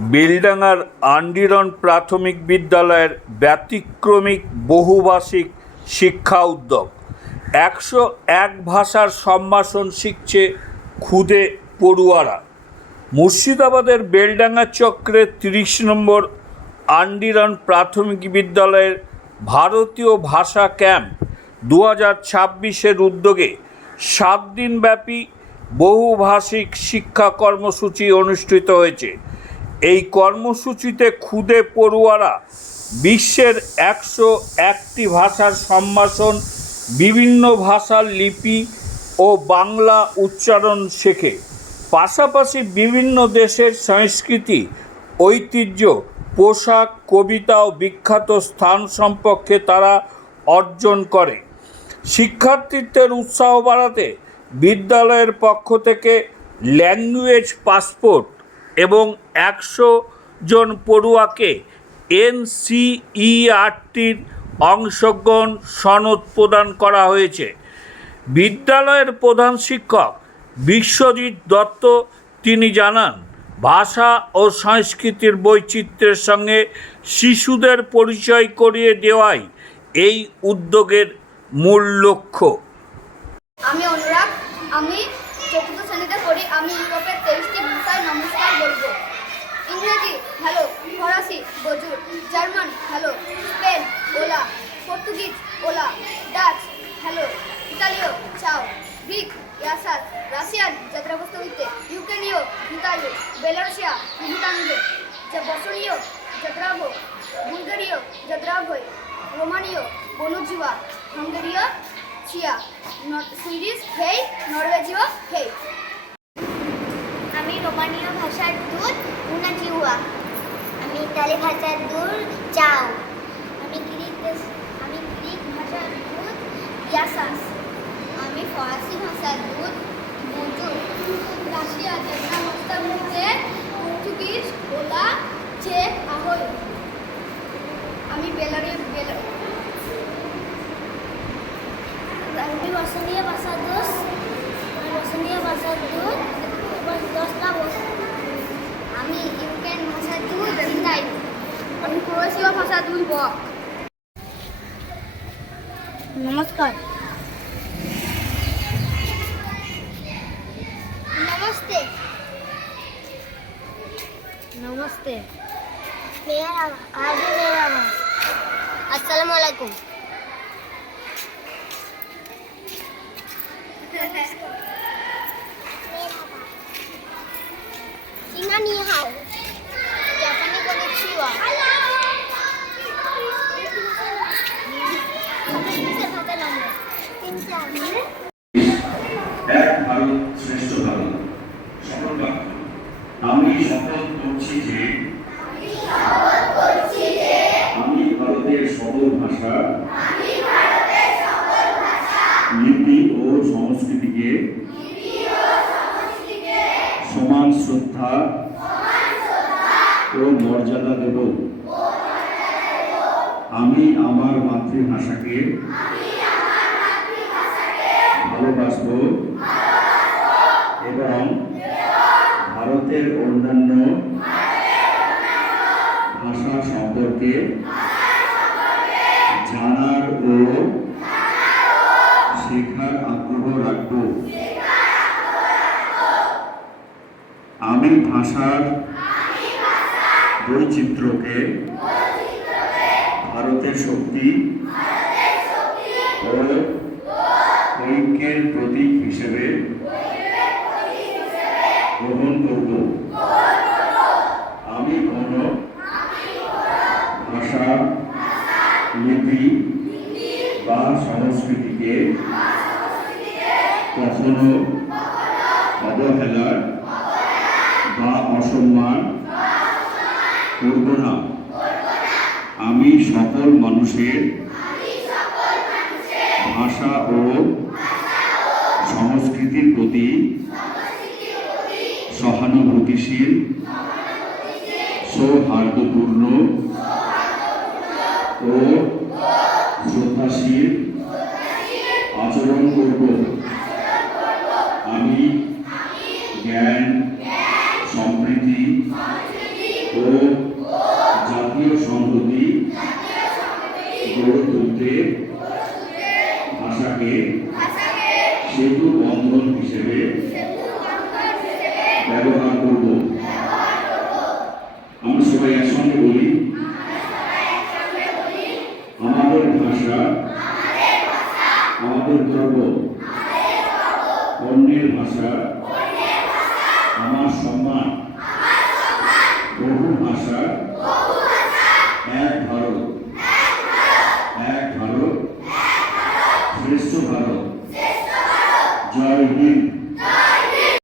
বেলডাঙার আন্ডিরন প্রাথমিক বিদ্যালয়ের ব্যতিক্রমিক বহুভাষিক শিক্ষা উদ্যোগ। ১০১ ভাষার সম্ভাষণ শিখছে খুদে পড়ুয়ারা। মুর্শিদাবাদের বেলডাঙা চক্রের ৩০ নম্বর আন্ডিরন প্রাথমিক বিদ্যালয়ের ভারতীয় ভাষা ক্যাম্প ২০২৬-এর উদ্যোগে ৭ দিনব্যাপী বহুভাষিক শিক্ষা কর্মসূচি অনুষ্ঠিত হয়েছে। এই কর্মসূচিতে খুদে পড়ুয়ারা বিশ্বের ১০১টি ভাষার সম্ভাষণ, বিভিন্ন ভাষার লিপি ও বাংলা উচ্চারণ শেখে। পাশাপাশি বিভিন্ন দেশের সংস্কৃতি, ঐতিহ্য, পোশাক, কবিতা ও বিখ্যাত স্থান সম্পর্কে তারা অর্জন করে। শিক্ষার্থীদের উৎসাহ বাড়াতে বিদ্যালয়ের পক্ষ থেকে ল্যাঙ্গুয়েজ পাসপোর্ট এবং ১০০ জন পড়ুয়াকে এনসিইআরটির অংশগ্রহণ সনদ প্রদান করা হয়েছে। বিদ্যালয়ের প্রধান শিক্ষক বিশ্বজিৎ দত্ত তিনি জানান, ভাষা ও সংস্কৃতির বৈচিত্র্যের সঙ্গে শিশুদের পরিচয় করিয়ে দেওয়াই এই উদ্যোগের মূল লক্ষ্য। আমি অনুরাগ, আমি চতুর্থ শ্রেণীতে পড়ি। আমি ইউরোপের 23টি ভাষায় নমস্কার বলবো। ইংরেজি হ্যালো, ফরাসি বজুর, জার্মান হ্যালো, স্পেন ওলা, পর্তুগিজ ওলা, ডাচ হ্যালো, ইতালীয় চাও, গ্রিক ইয়াসাস, রাশিয়ান যাত্রাবস্তবিতে, ইউক্রেনীয় ভিতায়ু, বেলারুশিয়া ভিতাঙ্গে, বসনীয় যাত্রাভো, বুলগেরীয় যাত্রাভয়, রোমানীয় বনুজিওয়া, হাঙ্গেরীয় চিয়া, সুইডিশ হেই, নরওয়েজীয় হেই। আমি রোমানীয় ভাষার দুধ উনাজিওয়া। আমি ইতালি ভাষার দুধ চাও। আমি গ্রিক ভাষার দুধ ইয়াসাস। আমি ফরাসি ভাষার দুধ বুজুর। রাশিয়া যাত্রাবস্তবিতে, পর্তুগিজ ওলা, চেক আহই। আমি আমি বসনীয় ভাষার দুধ আমি ইউক্রেন ভাষার দুধ চিন্তাই। আমি ক্রোয়েশীয় ভাষা দুই বক। নমস্কার। नमस्ते। नमस्ते। मेरा अस्सलाम वालेकुम। चीना नी हाओ, जापानी कोनिचिवा। এক ভারত শ্রেষ্ঠ ভারত। শপথ বাক্য। আমি শপথ করছি যে আমি ভারতের সকল ভাষা, লিপি ও সংস্কৃতিকে সমান শ্রদ্ধা ও মর্যাদা দেব। আমি আমার মাতৃভাষাকে ভালোবাসব এবং ভারতের অন্যান্য ভাষা সম্পর্কে জানার ও শেখার আগ্রহ রাখব। আমি ভাষার বৈচিত্র্যকে ভারতের শক্তি ও ঐক্যের প্রতীক হিসেবে গ্রহণ করব। আমি কোনো ভাষা, লিপি বা সংস্কৃতিকে কখনো অবহেলার বা অসম্মান করব না। আমি সকল মানুষের ভাষা ও সংস্কৃতির প্রতি সহানুভূতিশীল, সৌহার্দ্যপূর্ণ ও শ্রদ্ধাশীল আচরণ করব। আমি জ্ঞান, সম্প্রীতি ও জাতীয় সংহতি গড়ে তুলতে ভাষাকে সেতু বন্ধন হিসেবে ব্যবহার করব। আমরা সবাই একসঙ্গে বলি, আমাদের ভাষা আমাদের গর্ব, অন্যের ভাষা আমার সম্মান।